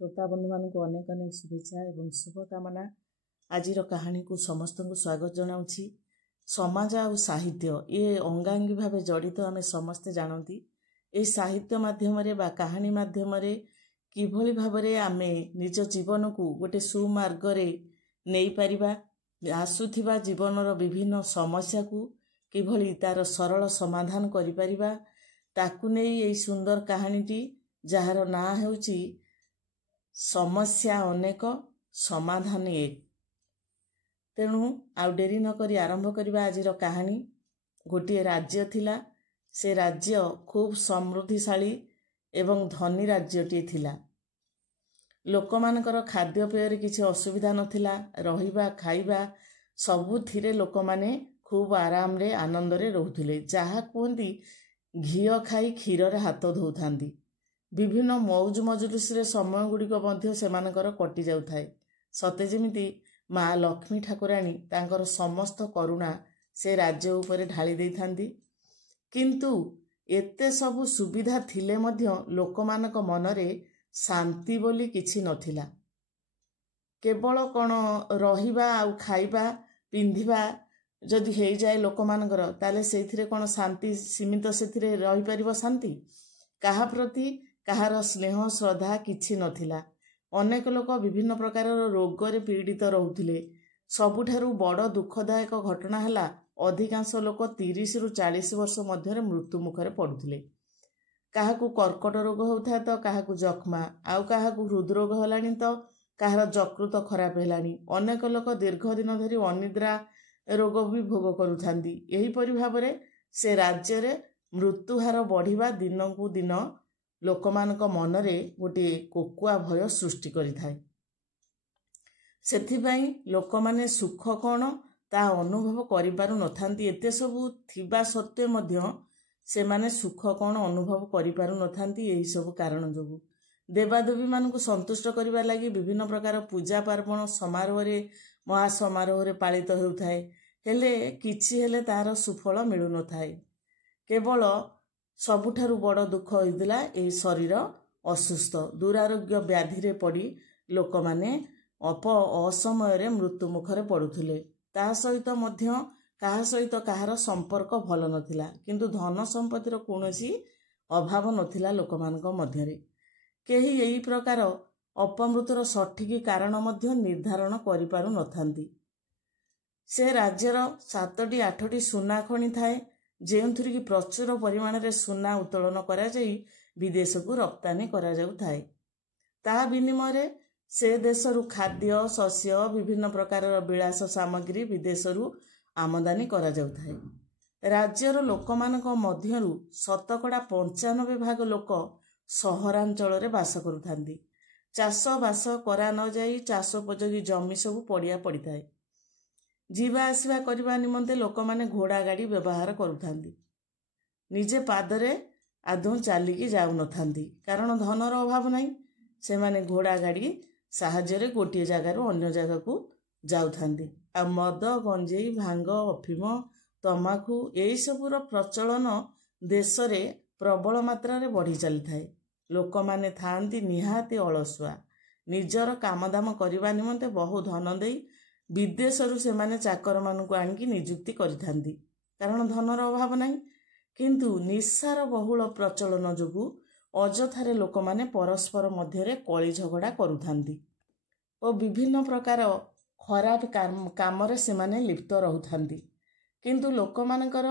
श्रोता बंधु मानक अनेक अनेक शुभेच्छा एवं शुभकामना। आज कहानी को समस्त को स्वागत जनाऊँगी। समाज आ साहित्य ये अंगांगी भाव जड़ित आम समस्ते जानती। ये साहित्य माध्यम कहानी माध्यम किभली भाव आम निज जीवन को गोटे सुमार्ग नहीं पारिबा, आसुथिबा जीवनर विभिन्न समस्या को किभली तार सरल समाधान करि परिबा, ताकू नहीं ये सुंदर कहानीटी जार ना हेउची समस्या अनेक समाधान एक। तेणु आउ डेरी नकरी आरंभ करवा आज कहानी। गोटे राज्य थिला, से राज्य खूब समृद्धिशाली एवं धनी राज्यटी थिला। लोकमानकर खाद्यपेय किसी असुविधा नथिला। रहिबा खाइबा सबुथिरे लोक माने खूब आराम रे आनंद रे रहुथिले। जहा कहती घीओ खाई क्षीर रे हाथ धोउथांदी। विभिन्न मौज मजलिस रे समय गुड़िक मध्य सेमानकर कटि जाउथाय। सते जेमिति माँ लक्ष्मी ठाकुराणी तांकर समस्त करुणा से राज्य उपरे ढाली देइथांदी। किंतु एते सबु सुविधा थिले मध्य लोकमानक मनरे शांति बोली किछि नथिला। केवल कौन रहिबा आउ खाइबा पिंधिबा जदि हेइ जाए लोकमानकर, ताले सेथिरे कौन शांति सीमित सेथिरे रहि परिबो शांति? काहा प्रति काहार स्नेह श्रद्धा किछि नथिला। अनेक लोक विभिन्न प्रकार रोग रे पीड़ित रहुथिले। सबुठारु बड़ दुखदायक घटना हला अधिकांश लोक 30 रु 40 वर्ष मध्य मृत्यु मुखरे पड़ुथिले। काहाकू कर्कट रोग होता तो काहाकू जख्मा, आउ काहाकू हृदरोग हलानी तो काहार यकृत खराब हेलानी। अनेक लोक दीर्घ दिन धरी अनिद्रा रोग भी भोग करुथांदी। एही परि भाबरे से राज्य रे मृत्युहार बढ़िबा दिन को दिन लोकमानक मनरे गोटे कोकुआ भय सृष्टि करिथाय। सेथिबाई लोकमाने सुख कौन ता अनुभव करि पारु नथांती। एते सबु थिबा सत्वे मध्य सेमाने सुख कौन अनुभव करि पारु नथांती। एही सबु कारण जोगु देवादेवी मानकु संतुष्ट करिबा लागि विभिन्न प्रकार पूजा पार्वण समारोह रे महासमारोह रे पालित हेउथाय। हेले किछि हेले तार सुफल मिलु नथाय। केवल सबुठारु बड़ दुख होइदिला एही शरीर असुस्थ दुरारोग्य व्याधि रे पड़ी लोक माने असमय रे मृत्यु मुखरे पड़ुथिले। ता सहित मध्य काहा सहित काहार संपर्क भल नथिला। किंतु धन संपत्तिर कोनोसी अभाव नथिला लोकमानक मध्यरे। केही एही प्रकार अपमृत्युर सठिक कारण मध्य निर्धारण करि पारु नथांती। से राज्यर 7टी 8टी सुना खଣି थाए, जेउथुरी कि प्रचुर परिमाण रे सुना उत्तोलन करा जाई विदेश को रप्तानी करा जाउ थाए। ता विनिमय रे से देशरु खाद्य शस्य विभिन्न प्रकार विलास सामग्री विदेशरु आमदानी करा जाउ थाए। राज्यर लोकमानक मध्यरु शतकड़ा 95 भाग लोक सहरांचल रे बास करुथांदी। चाष बास करा न जाई चाषोपयोगी जमी सबु पड़िया पड़ी थाए। जीवा आसवा करबा निमंते लोक माने घोड़ा गाड़ी व्यवहार करुथांदी। निजे पादरे आदौ चालिकी जाउ नथांदी, कारण धनर अभाव नहीं। से माने घोड़ा गाड़ी साहाଯ୍य रे गोटे जगारु अन्य जगह को जाउथांदी। आ मद गंजेई भांग अफिम तमाखु एई सबुर प्रचलन देश रे प्रबल मात्रा रे बढ़ी चली थाए। लोक माने थांती निहाती अलसुआ। निजर कामदाम करबा निमंते बहु धन देई विदेशरु से माने चाकर मानकु आनिकी नियुक्ति करिथांदी, कारण धनर अभाव नहीं। किंतु निस्सार बहुल प्रचलन जोगु अजथारे लोक माने परस्पर मध्यरे कली झगड़ा करुथांदी और विभिन्न प्रकार खराब काम रे से माने लिप्त रहुथांदी। किंतु लोक मानकर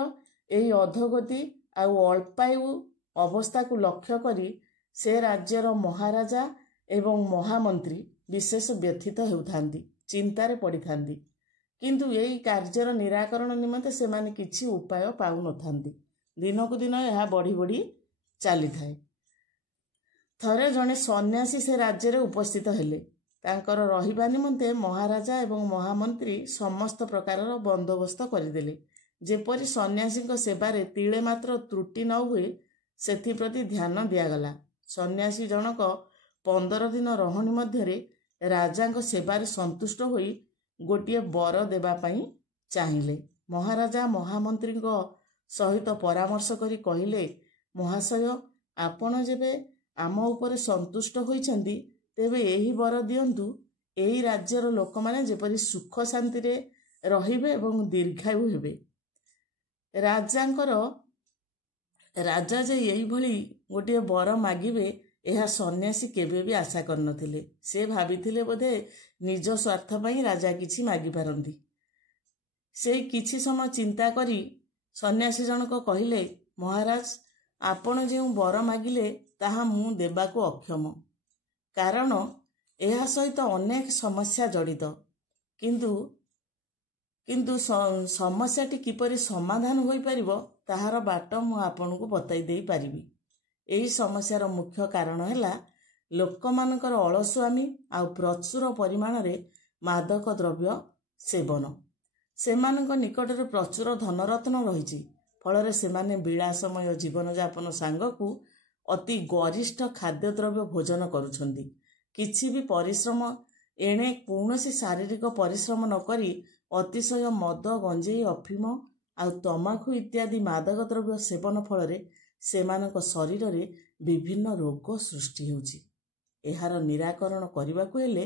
एही अधोगति आउ अल्पायु अवस्था को लक्ष्य करी से राज्यर महाराजा एवं महामंत्री विशेष व्यथित हेउथांदी, चिंतारे पड़ी थांदी। किंतु यही कार्यर निराकरण निमंते से माने किछि उपाय पाउ नथांदी। दिन को दिन यह बढ़ी बढ़ी चली थाए। थरे जने सन्यासी से राज्य रे उपस्थित हेले। तांकर रहिबा निमंते महाराजा एवं महामंत्री समस्त प्रकार बंदोबस्त करिदेले, जेपरि सन्यासी सेवा रे तिले मात्र त्रुटि न हुए सेथि प्रति ध्यान दियागला। सन्यासी जनक 15 दिन रहणी मध्यरे राजा सेवार संतुष्ट होई गोटे बर देबा पई चाहिले। महाराजा महामंत्री सहित परामर्श करी कहिले, महाशय आपण जेबे आम उपरे संतुष्ट होइछंदी ତେବେ ଏହି ବର ଦିଅନ୍ତୁ ଏହି ରାଜ୍ୟର ଲୋକମାନେ ଯେପରି ସୁଖ ଶାନ୍ତିରେ ରହିବେ ଏବଂ ଦୀର୍ଘାୟୁ ହେବେ। ରାଜା ଯେ ଏଇଭଳି ଗୋଟିଏ ବର ମାଗିବେ ଏହା ସନ୍ନ୍ୟାସୀ କେବେ ବି ଆଶା କରିନଥିଲେ। ସେ ଭାବିଥିଲେ ବୋଧେ ନିଜ ସ୍ୱାର୍ଥ ପାଇଁ ରାଜା କିଛି ମାଗିପାରନ୍ତି। ସେଇ କିଛି ସମୟ ଚିନ୍ତା କରି ସନ୍ନ୍ୟାସୀ ଜଣକ କହିଲେ, ମହାରାଜ, ଆପଣ ଯେଉଁ ବର ମାଗିଲେ ତାହା ମୁଁ ଦେବାକୁ ଅକ୍ଷମ, କାରଣ ଏହା ସହିତ ଅନେକ ସମସ୍ୟା ଜଡ଼ିତ। କିନ୍ତୁ ସମସ୍ୟାଟି କିପରି ସମାଧାନ ହୋଇପାରିବ ତାହାର ବାଟ ମୁଁ ଆପଣଙ୍କୁ ବତାଇ ଦେଇପାରିବି। ଏହି ସମସ୍ୟାର ମୁଖ୍ୟ କାରଣ ହେଲା ଲୋକମାନଙ୍କର ଅଳସୁଆମୀ ଆଉ ପ୍ରଚୁର ପରିମାଣରେ ମାଦକ ଦ୍ରବ୍ୟ ସେବନ। ସେମାନଙ୍କ ନିକଟରେ ପ୍ରଚୁର ଧନରତ୍ନ ରହିଛି, ଫଳରେ ସେମାନେ ବିଳାସମୟ ଜୀବନଯାପନ ସାଙ୍ଗକୁ ଅତି ଗରିଷ୍ଠ ଖାଦ୍ୟଦ୍ରବ୍ୟ ଭୋଜନ କରୁଛନ୍ତି। କିଛି ବି ପରିଶ୍ରମ ଏଣେ କୌଣସି ଶାରୀରିକ ପରିଶ୍ରମ ନ କରି ଅତିଶୟ ମଦ, ଗଞ୍ଜେଇ, ଅଫିମ ଆଉ ତମାଖୁ ଇତ୍ୟାଦି ମାଦକ ଦ୍ରବ୍ୟ ସେବନ ଫଳରେ ସେମାନଙ୍କ ଶରୀରରେ ବିଭିନ୍ନ ରୋଗ ସୃଷ୍ଟି ହେଉଛି। ଏହାର ନିରାକରଣ କରିବାକୁ ହେଲେ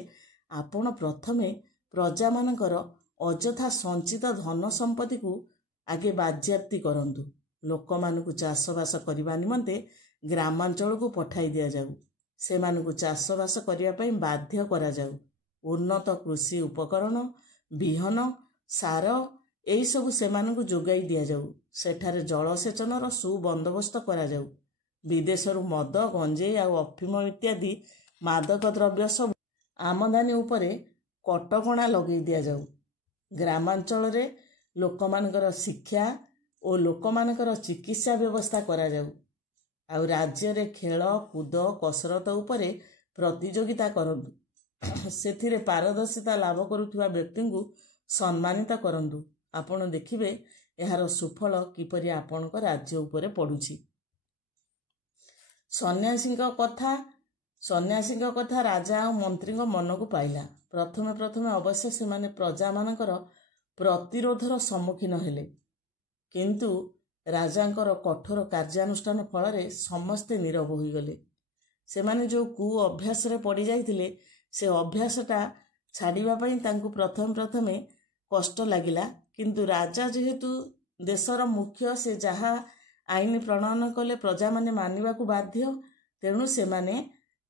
ଆପଣ ପ୍ରଥମେ ପ୍ରଜାମାନଙ୍କର ଅଯଥା ସଞ୍ଚିତ ଧନ ସମ୍ପତ୍ତିକୁ ଆଗେ ବାଜ୍ୟାପ୍ତି କରନ୍ତୁ। ଲୋକମାନଙ୍କୁ ଚାଷବାସ କରିବା ନିମନ୍ତେ ଗ୍ରାମାଞ୍ଚଳକୁ ପଠାଇ ଦିଆଯାଉ। ସେମାନଙ୍କୁ ଚାଷବାସ କରିବା ପାଇଁ ବାଧ୍ୟ କରାଯାଉ। ଉନ୍ନତ କୃଷି ଉପକରଣ, ବିହନ, ସାର ଏହିସବୁ ସେମାନଙ୍କୁ ଯୋଗାଇ ଦିଆଯାଉ। ସେଠାରେ ଜଳସେଚନର ସୁବନ୍ଦୋବସ୍ତ କରାଯାଉ। ବିଦେଶରୁ ମଦ, ଗଞ୍ଜେଇ ଆଉ ଅଫିମ ଇତ୍ୟାଦି ମାଦକ ଦ୍ରବ୍ୟ ସବୁ ଆମଦାନୀ ଉପରେ କଟକଣା ଲଗାଇ ଦିଆଯାଉ। ଗ୍ରାମାଞ୍ଚଳରେ ଲୋକମାନଙ୍କର ଶିକ୍ଷା ଓ ଲୋକମାନଙ୍କର ଚିକିତ୍ସା ବ୍ୟବସ୍ଥା କରାଯାଉ। ଆଉ ରାଜ୍ୟରେ ଖେଳ, କୁଦ, କସରତ ଉପରେ ପ୍ରତିଯୋଗିତା କରନ୍ତୁ। ସେଥିରେ ପାରଦର୍ଶିତା ଲାଭ କରୁଥିବା ବ୍ୟକ୍ତିଙ୍କୁ ସମ୍ମାନିତ କରନ୍ତୁ। ଆପଣ ଦେଖିବେ ଏହାର ସୁଫଳ କିପରି ଆପଣଙ୍କ ରାଜ୍ୟ ଉପରେ ପଡ଼ୁଛି। ସନ୍ନ୍ୟାସୀଙ୍କ କଥା ରାଜା ଆଉ ମନ୍ତ୍ରୀଙ୍କ ମନକୁ ପାଇଲା। ପ୍ରଥମେ ଅବଶ୍ୟ ସେମାନେ ପ୍ରଜାମାନଙ୍କର ପ୍ରତିରୋଧର ସମ୍ମୁଖୀନ ହେଲେ, କିନ୍ତୁ ରାଜାଙ୍କର କଠୋର କାର୍ଯ୍ୟାନୁଷ୍ଠାନ ଫଳରେ ସମସ୍ତେ ନୀରବ ହୋଇଗଲେ। ସେମାନେ ଯେଉଁ କୁ ଅଭ୍ୟାସରେ ପଡ଼ିଯାଇଥିଲେ ସେ ଅଭ୍ୟାସଟା ଛାଡ଼ିବା ପାଇଁ ତାଙ୍କୁ ପ୍ରଥମେ କଷ୍ଟ ଲାଗିଲା। କିନ୍ତୁ ରାଜା ଯେହେତୁ ଦେଶର ମୁଖ୍ୟ, ସେ ଯାହା ଆଇନ ପ୍ରଣୟନ କଲେ ପ୍ରଜାମାନେ ମାନିବାକୁ ବାଧ୍ୟ। ତେଣୁ ସେମାନେ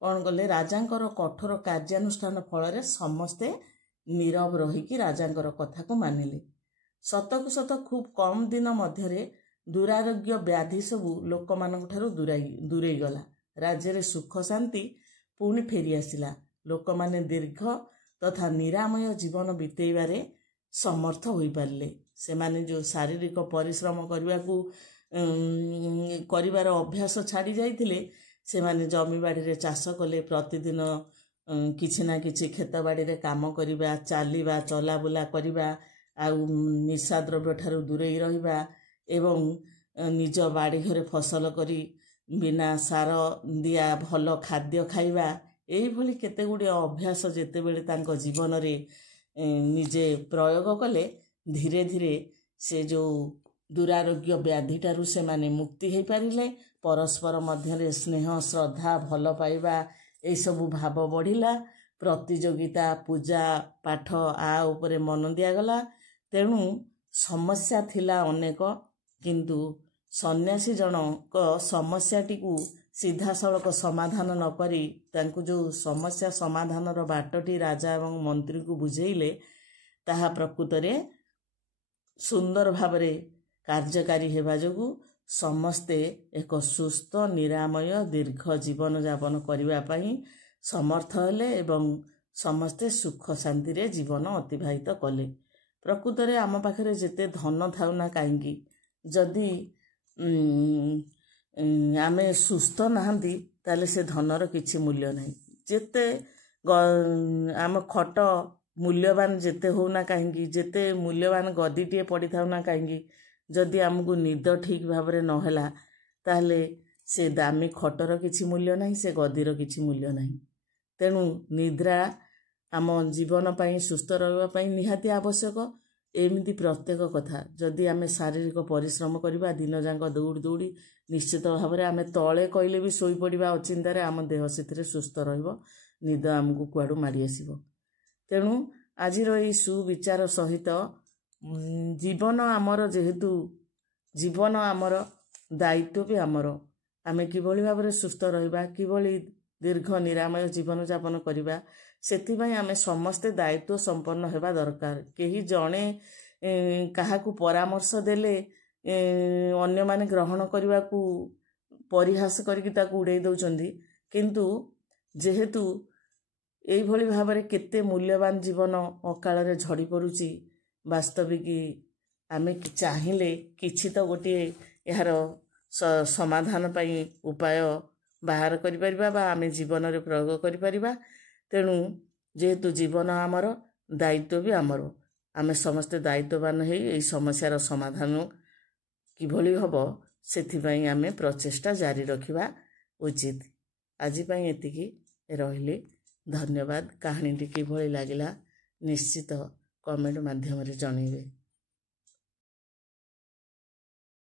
କ'ଣ କଲେ, ରାଜାଙ୍କର କଠୋର କାର୍ଯ୍ୟାନୁଷ୍ଠାନ ଫଳରେ ସମସ୍ତେ ନୀରବ ରହିକି ରାଜାଙ୍କର କଥାକୁ ମାନିଲେ। ସତକୁ ସତ ଖୁବ୍ କମ୍ ଦିନ ମଧ୍ୟରେ ଦୁରାରୋଗ୍ୟ ବ୍ୟାଧି ସବୁ ଲୋକମାନଙ୍କ ଠାରୁ ଦୂରେଇ ଗଲା। ରାଜ୍ୟରେ ସୁଖ ଶାନ୍ତି ପୁଣି ଫେରିଆସିଲା। ଲୋକମାନେ ଦୀର୍ଘ ତଥା ନିରାମୟ ଜୀବନ ବିତେଇବାରେ ସମର୍ଥ ହୋଇପାରିଲେ। ସେମାନେ ଯେଉଁ ଶାରୀରିକ ପରିଶ୍ରମ କରିବାର ଅଭ୍ୟାସ ଛାଡ଼ି ଯାଇଥିଲେ, ସେମାନେ ଜମିବାଡ଼ିରେ ଚାଷ କଲେ। ପ୍ରତିଦିନ କିଛି ନା କିଛି କ୍ଷେତବାଡ଼ିରେ କାମ କରିବା, ଚାଲିବା, ଚଲାବୁଲା କରିବା, ଆଉ ନିଶାଦ୍ରବ୍ୟ ଠାରୁ ଦୂରେଇ ରହିବା ଏବଂ ନିଜ ବାଡ଼ି ଘରେ ଫସଲ କରି ବିନା ସାର ଦିଆ ଭଲ ଖାଦ୍ୟ ଖାଇବା, ଏଇଭଳି କେତେ ଗୁଡ଼ିଏ ଅଭ୍ୟାସ ଯେତେବେଳେ ତାଙ୍କ ଜୀବନରେ ନିଜେ ପ୍ରୟୋଗ କଲେ, ଧୀରେ ଧୀରେ ସେ ଯେଉଁ ଦୁରାରୋଗ୍ୟ ବ୍ୟାଧିଠାରୁ ସେମାନେ ମୁକ୍ତି ହୋଇପାରିଲେ। ପରସ୍ପର ମଧ୍ୟରେ ସ୍ନେହ, ଶ୍ରଦ୍ଧା, ଭଲ ପାଇବା ଏସବୁ ଭାବ ବଢ଼ିଲା। ପ୍ରତିଯୋଗିତା, ପୂଜା ପାଠ ଉପରେ ମନ ଦିଆଗଲା। ତେଣୁ ସମସ୍ୟା ଥିଲା ଅନେକ, କିନ୍ତୁ ସନ୍ନ୍ୟାସୀ ଜଣକ ସମସ୍ୟାଟିକୁ ସିଧାସଳଖ ସମାଧାନ ନ କରି ତାଙ୍କୁ ଯେଉଁ ସମସ୍ୟା ସମାଧାନର ବାଟଟି ରାଜା ଏବଂ ମନ୍ତ୍ରୀଙ୍କୁ ବୁଝେଇଲେ, ତାହା ପ୍ରକୃତରେ ସୁନ୍ଦର ଭାବରେ କାର୍ଯ୍ୟକାରୀ ହେବା ଯୋଗୁଁ ସମସ୍ତେ ଏକ ସୁସ୍ଥ, ନିରାମୟ, ଦୀର୍ଘ ଜୀବନଯାପନ କରିବା ପାଇଁ ସମର୍ଥ ହେଲେ ଏବଂ ସମସ୍ତେ ସୁଖ ଶାନ୍ତିରେ ଜୀବନ ଅତିବାହିତ କଲେ। ପ୍ରକୃତରେ ଆମ ପାଖରେ ଯେତେ ଧନ ଥାଉ ନା କାହିଁକି, ଯଦି ଆମେ ସୁସ୍ଥ ନାହାନ୍ତି ତାହେଲେ ସେ ଧନର କିଛି ମୂଲ୍ୟ ନାହିଁ। ଯେତେ ଆମ ଖଟ ମୂଲ୍ୟବାନ ଯେତେ ହେଉନା କାହିଁକି, ଯେତେ ମୂଲ୍ୟବାନ ଗଦିଟିଏ ପଡ଼ିଥାଉ ନା କାହିଁକି, ଯଦି ଆମକୁ ନିଦ ଠିକ୍ ଭାବରେ ନ ହେଲା ତାହେଲେ ସେ ଦାମୀ ଖଟର କିଛି ମୂଲ୍ୟ ନାହିଁ, ସେ ଗଦିର କିଛି ମୂଲ୍ୟ ନାହିଁ। ତେଣୁ ନିଦ୍ରା ଆମ ଜୀବନ ପାଇଁ, ସୁସ୍ଥ ରହିବା ପାଇଁ ନିହାତି ଆବଶ୍ୟକ। ଏମିତି ପ୍ରତ୍ୟେକ କଥା, ଯଦି ଆମେ ଶାରୀରିକ ପରିଶ୍ରମ କରିବା, ଦିନଯାକ ଦୌଡ଼ି ନିଶ୍ଚିତ ଭାବରେ ଆମେ ତଳେ କହିଲେ ବି ଶୋଇପଡ଼ିବା ଅଚିନ୍ତାରେ, ଆମ ଦେହ ସେଥିରେ ସୁସ୍ଥ ରହିବ। ନିଦ ଆମକୁ କୁଆଡ଼ୁ ମାଡ଼ି ଆସିବ। ତେଣୁ ଆଜିର ଏଇ ସୁବିଚାର ସହିତ ଜୀବନ ଆମର ଯେହେତୁ ଜୀବନ ଆମର, ଦାୟିତ୍ୱ ବି ଆମର। ଆମେ କିଭଳି ଭାବରେ ସୁସ୍ଥ ରହିବା, କିଭଳି ଦୀର୍ଘ ନିରାମୟ ଜୀବନଯାପନ କରିବା, ସେଥିପାଇଁ ଆମେ ସମସ୍ତେ ଦାୟିତ୍ୱ ସମ୍ପନ୍ନ ହେବା ଦରକାର। କେହି ଜଣେ କାହାକୁ ପରାମର୍ଶ ଦେଲେ ଅନ୍ୟମାନେ ଗ୍ରହଣ କରିବାକୁ ପରିହାସ କରିକି ତାକୁ ଉଡ଼େଇ ଦେଉଛନ୍ତି। କିନ୍ତୁ ଯେହେତୁ ଏଇଭଳି ଭାବରେ କେତେ ମୂଲ୍ୟବାନ ଜୀବନ ଅକାଳରେ ଝଡ଼ି ପଡ଼ୁଛି, ବାସ୍ତବିକ ଆମେ ଚାହିଁଲେ କିଛି ତ ଗୋଟିଏ ଏହାର ସମାଧାନ ପାଇଁ ଉପାୟ ବାହାର କରିପାରିବା ବା ଆମେ ଜୀବନରେ ପ୍ରୟୋଗ କରିପାରିବା। ତେଣୁ ଯେହେତୁ ଜୀବନ ଆମର, ଦାୟିତ୍ୱ ବି ଆମର। ଆମେ ସମସ୍ତେ ଦାୟିତ୍ୱବାନ ହେଇ ଏହି ସମସ୍ୟାର ସମାଧାନ କିଭଳି ହେବ ସେଥିପାଇଁ ଆମେ ପ୍ରଚେଷ୍ଟା ଜାରି ରଖିବା ଉଚିତ। ଆଜି ପାଇଁ ଏତିକି, ରହିଲି। ଧନ୍ୟବାଦ। କାହାଣୀଟି କିଭଳି ଲାଗିଲା ନିଶ୍ଚିତ କମେଣ୍ଟ ମାଧ୍ୟମରେ ଜଣାଇବେ।